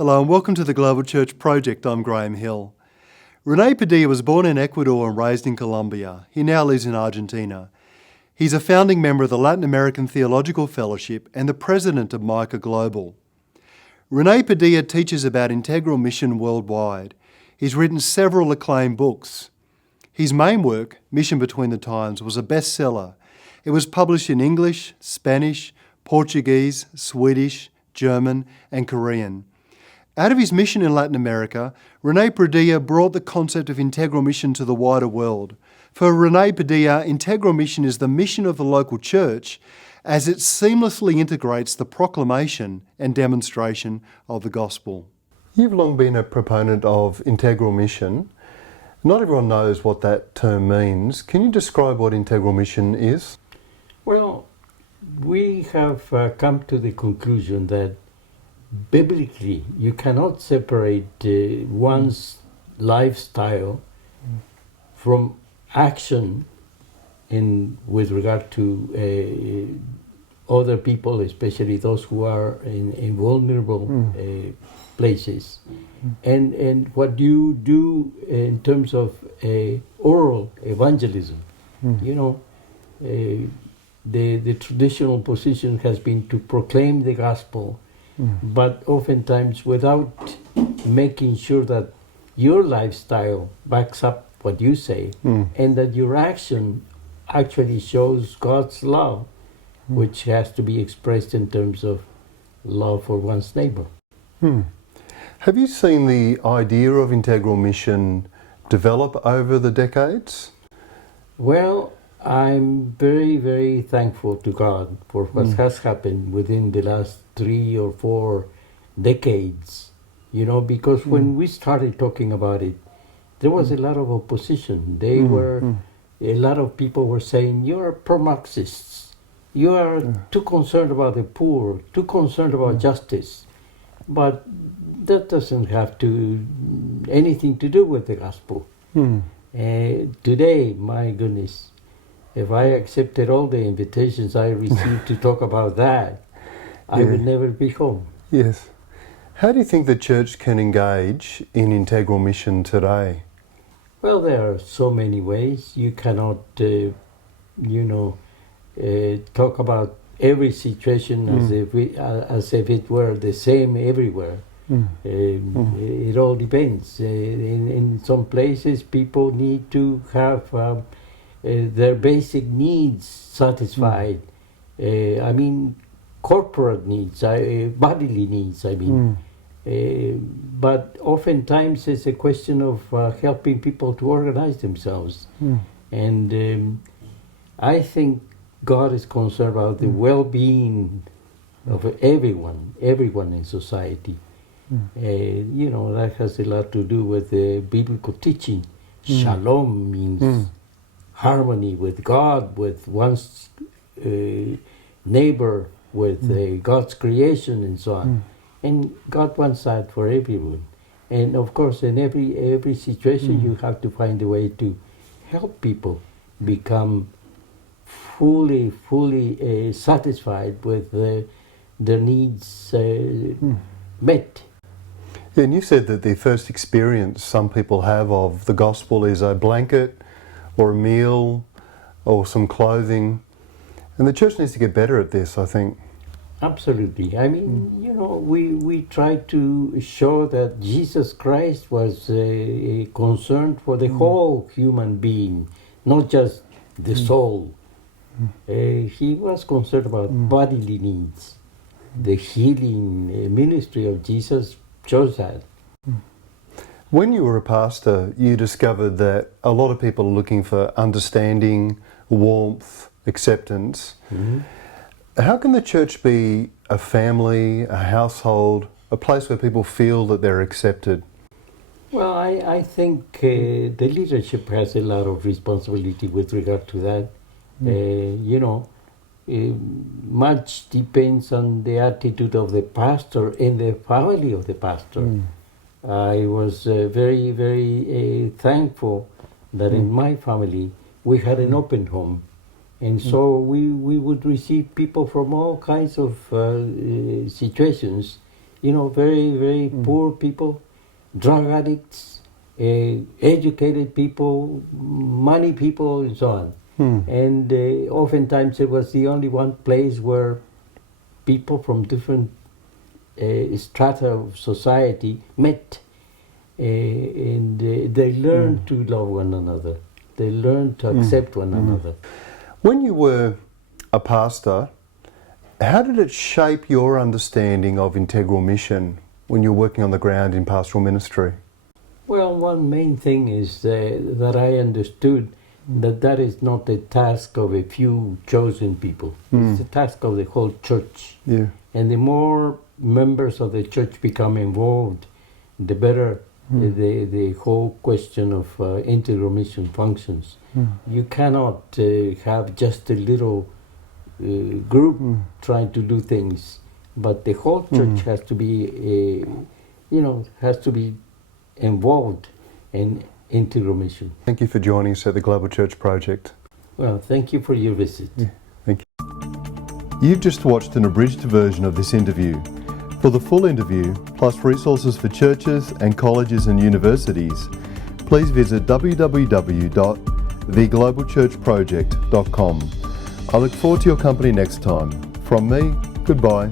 Hello and welcome to the Global Church Project. I'm Graham Hill. René Padilla was born in Ecuador and raised in Colombia. He now lives in Argentina. He's a founding member of the Latin American Theological Fellowship and the president of Micah Global. René Padilla teaches about integral mission worldwide. He's written several acclaimed books. His main work, Mission Between the Times, was a bestseller. It was published in English, Spanish, Portuguese, Swedish, German and Korean. Out of his mission in Latin America, René Padilla brought the concept of integral mission to the wider world. For René Padilla, integral mission is the mission of the local church as it seamlessly integrates the proclamation and demonstration of the gospel. You've long been a proponent of integral mission. Not everyone knows what that term means. Can you describe what integral mission is? Well, we have come to the conclusion that biblically you cannot separate one's lifestyle from action with regard to other people, especially those who are in vulnerable places, and what you do in terms of oral evangelism. You know, the traditional position has been to proclaim the gospel, but oftentimes without making sure that your lifestyle backs up what you say, and that your action actually shows God's love, which has to be expressed in terms of love for one's neighbor. Have you seen the idea of integral mission develop over the decades? Well, I'm very, very thankful to God for what has happened within the last 3 or 4 decades, you know, because when we started talking about it, there was a lot of opposition. A lot of people were saying, you're pro-Marxists, you are too concerned about the poor, too concerned about justice. But that doesn't have anything to do with the gospel. Today, my goodness, if I accepted all the invitations I received to talk about that, I would never be home. Yes. How do you think the church can engage in integral mission today? Well, there are so many ways. You cannot, talk about every situation as if it were the same everywhere. It all depends. In some places, people need to have their basic needs satisfied. Corporate needs, bodily needs, but oftentimes it's a question of helping people to organize themselves. And I think God is concerned about the well-being of everyone in society. That has a lot to do with the biblical teaching. Shalom means harmony with God, with one's neighbor, with God's creation and so on. And God wants that for everyone. And of course, in every situation, you have to find a way to help people become fully satisfied with their needs met. Yeah, and you said that the first experience some people have of the gospel is a blanket or a meal or some clothing. And the church needs to get better at this, I think. Absolutely. We try to show that Jesus Christ was concerned for the whole human being, not just the soul. He was concerned about bodily needs. The healing ministry of Jesus shows that. When you were a pastor, you discovered that a lot of people are looking for understanding, warmth, acceptance. How can the church be a family, a household, a place where people feel that they're accepted? Well, I think the leadership has a lot of responsibility with regard to that. Much depends on the attitude of the pastor and the family of the pastor. I was very, very thankful that in my family we had an open home. And so we would receive people from all kinds of situations, very, very poor people, drug addicts, educated people, money people, and so on. And oftentimes it was the only one place where people from different strata of society met. And they learned to love one another. They learned to accept one another. When you were a pastor, how did it shape your understanding of integral mission when you're working on the ground in pastoral ministry? Well, one main thing is that I understood that is not the task of a few chosen people. It's the task of the whole church. Yeah. And the more members of the church become involved, the better the whole question of integral mission functions. You cannot have just a little group trying to do things, but the whole church has to be, has to be involved in integral mission. Thank you for joining us at the Global Church Project. Well, thank you for your visit. Yeah, thank you. You've just watched an abridged version of this interview. For the full interview, plus resources for churches and colleges and universities, please visit www.theglobalchurchproject.com. I look forward to your company next time. From me, goodbye.